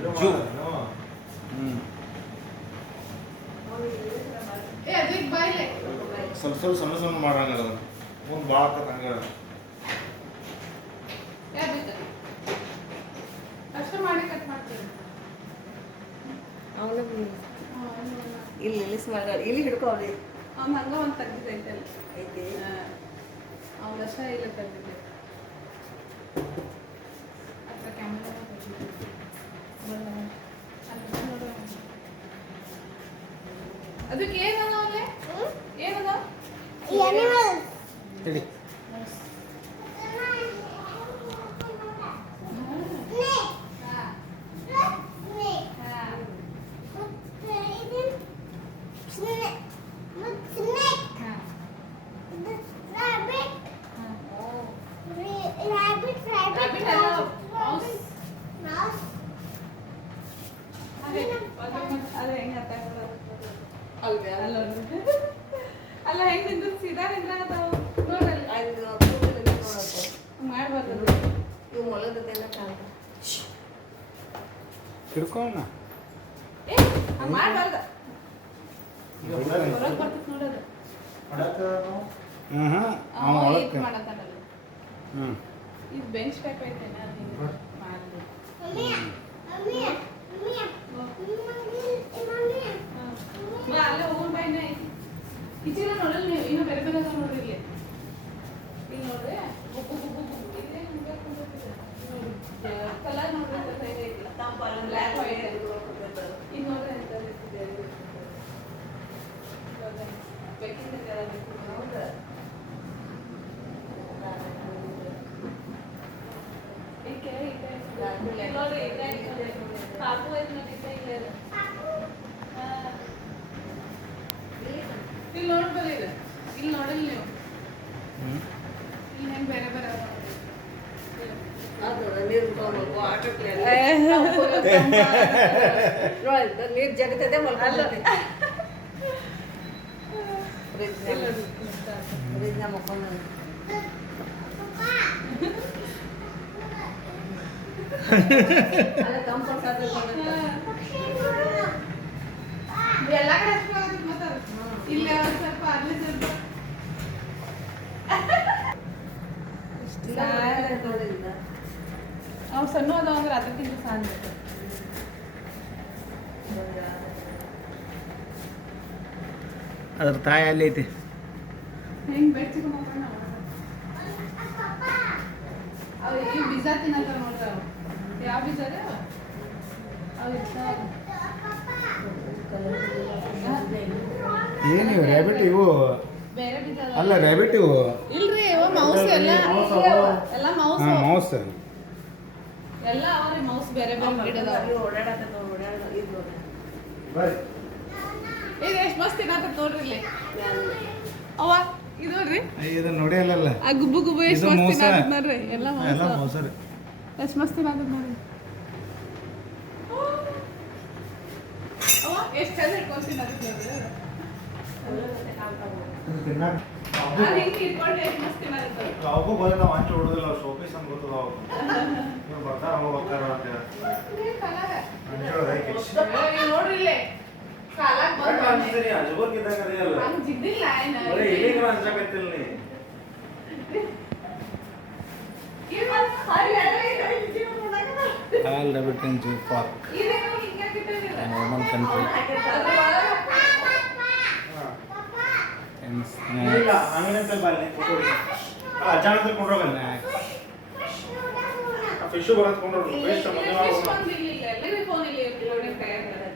Zoo ಸ್ವಲ್ಪ ಸ್ವಲ್ಪ ಸಣ್ಣ ಸಣ್ಣ ಮಾಡಂಗ ಮುಂದೆ ಭಾಳ ಆಕತ್ತಂಗ ಅವನು ಇಲ್ಲಿ ಇಲ್ಲಿ ಹಿಡ್ಕೋರಿ ಅವ್ನು ಹಂಗ ಒಂದು ತೆಗ್ದಿದ್ದೈತೆ ಐತಿ ಅವ್ನ ಅಷ್ಟ ಇಲ್ಲ ತೆಗ್ದಿದ್ದೆ ಅಕ್ಕ ಕ್ಯಾಮ್ರಾ ಅದಕ್ಕೆ ಏನದ ಅವಲ್ಲೇ ಏನದ ಹೇಳಿ ಅಲ್ಲ ಹೆಂಗ್ ನಿಂತು ಸೀದಾ ನಿಂತಾಗತ್ತಾವ ನೋಡ್ರಲ್ಲಿ ಮಾಡ್ಬಾರ್ದು ಇವು ಮೊಳಗದೆಲ್ಲ ಕಾಣ್ತ ಹಿಡ್ಕೋಣ ಏ ಹಂಗೆ ಮಾಡ್ಬಾರ್ದ ಹೊರಗೆ ಬರ್ತೈತೆ ನೋಡೋದು ಇದು ಮಾಡತ್ತಾನಲ್ಲ ಇದು ಬೆಂಚ್ ಟೈಪ್ ಐತೆನ ಮಾಡಿದ್ರು ಅಲ್ಲೇ ಹೋಗೋಣ ಬಾ ಇನ್ನ ಕಿಚಿನ ನೋಡಲ್ಲ ನೀವು ಇನ್ನೂ ಬೇರೆ ಬೇರೆ ಅದಾವ ನೋಡ್ರಿ ಇಲ್ಲಿ ಇಲ್ಲಿ ನೋಡ್ರಿ ಗುಬ್ಬು ಗುಬ್ಬು ಗುಬ್ಬು ಇದೇ ಹಿಂಗೆ ಹಾಕೊಂಡಿರ್ತಿದೆ ನೋಡಿ ಕಲರ್ ನೋಡ್ರಿ ಅಂತ ಸೈಡ್ ಐತಿಲ್ಲ ಬ್ಲ್ಯಾಕ್ ವೈಟ್ ಇದು ನೋಡ್ರಿ ಅಂತ ಇರ್ತಿದೆ ಬೇಕಿಂದ ಹೌದಾ ನೋಡ್ರಿ ಪಾಪು ಐತೆ ನೋಡಿ ಇಲ್ಲ ಇಲ್ಲಿ ನೋಡ್ಬಲ್ಲ ಇದು ಇಲ್ಲಿ ನೋಡಿಲ್ಲ ನೀವು ಇಲ್ಲಿ ಹೆಂಗೆ ಬೇರೆ ಬೇರೆ ನೀರು ಜಗತ್ತದೆ ಮಲ್ಕೊಳ್ಳಿ ಫ್ರಿಜ್ನ ಮಕ್ಕೊಂಡು ಅಲ್ಲ ಕಂಫರ್ಟ್ ಎಲ್ಲ ಕಡೆ ಹಚ್ಬೇಕಾಗುತ್ತೆ ಮತ್ತೆ ಇಲ್ಲಿ ಸ್ವಲ್ಪ ಅಲ್ಲಿ ಸ್ವಲ್ಪ ಅವು ಸಣ್ಣ ಅದಾವ ಅಂದ್ರೆ ಅದಕ್ಕಿಂತ ಸಣ್ಣ ಅದ್ರ ತಾಯಿ ಅಲ್ಲಿ ಐತಿ ಹೆಂಗೆ ಬೆಚ್ಚಿಗೆ ಮಕ್ಕಳು ಅವು ಈ ಬೀಜ ತಿನ್ನತ್ತಾರ ನೋಡ್ರಿ ಅವು ಯಾವ ಬೀಜ ರೀ ಅವು ಇರ್ತಾವ ಏನಿವು ರ್ಯಾಬಿಟ್ ಇವು ಬೇರೆ ಬೀಜ ಅಲ್ಲ ರ್ಯಾಬಿಟ್ ಇವು ಇಲ್ರಿ ಇವ ಮೌಸ್ ಎಲ್ಲ ಎಲ್ಲ ಮೌಸ್ ಹಾಂ ಮೌಸ್ ಎಲ್ಲ ಅವ್ರಿ ಮೌಸ್ ಬೇರೆ ಬೇರೆ ಗಿಡದ ಓಡಾಡತ್ತ ಇದು ಇದು ಎಷ್ಟು ಮಸ್ತ್ ತಿನ್ನತ್ತ ನೋಡ್ರಿ ಇಲ್ಲಿ ಅವ ಇದು ನೋಡ್ರಿ ಇದನ್ನ ನೋಡಿ ಅಲ್ಲಲ್ಲ ಆ ಗುಬ್ಬು ಗುಬ್ಬು ಎಷ್ಟು ಇದು ಮಸ್ತ್ ಮೋಸ. ತಿನ್ನತ್ತ ನೋಡ್ರಿ ಎಲ್ಲ ಎಲ್ಲ ಮೌಸ್ ಮೋಸರಿ ಎಷ್ಟು ಮಸ್ತ್ ತಿನ್ನತ್ತ ನೋಡ್ರಿ ಅವ ಎಷ್ಟು ಚಂದ ಇಟ್ಕೊಂಡು ತಿನ್ನತ್ತ ನೋಡ್ರಿ ಅದು ಹಿಂಗೆ ಇಟ್ಕೊಂಡು ಎಷ್ಟು ಮಸ್ತ್ ತಿನ್ನತ್ತ ಅವಕ್ಕೂ ಗೊತ್ತಿಲ್ಲ ವಾಂಚಿ ಹೊಡೋದಿಲ್ಲ ಶೋಪೀಸ್ ಅಂತ ಗೊತ್ತದ ಅವಕ್ಕೆ ಇವ್ರು ಬರ್ತಾರ ಅವಾಗ ಹೋಗ್ತಾರ ಅಂತ ಹೇಳಿ ನೋಡ್ರಿ ಇಲ್ಲೇ ಕಾಲಾಗ ಬಂದು ಅಜಬೋರ್ಗಿದ್ದಂಗೆ ಅದೆಯಲ್ಲ ಹಂಗೆ ಜಿದ್ದಿಲ್ಲ ಏನು ಬರೀ ಇಲ್ಲಿಗೆ ಅನ್ಸಕತ್ತಿಲ್ಲ ನೀ All rabbit in zoo park, normal country. And snacks. Fish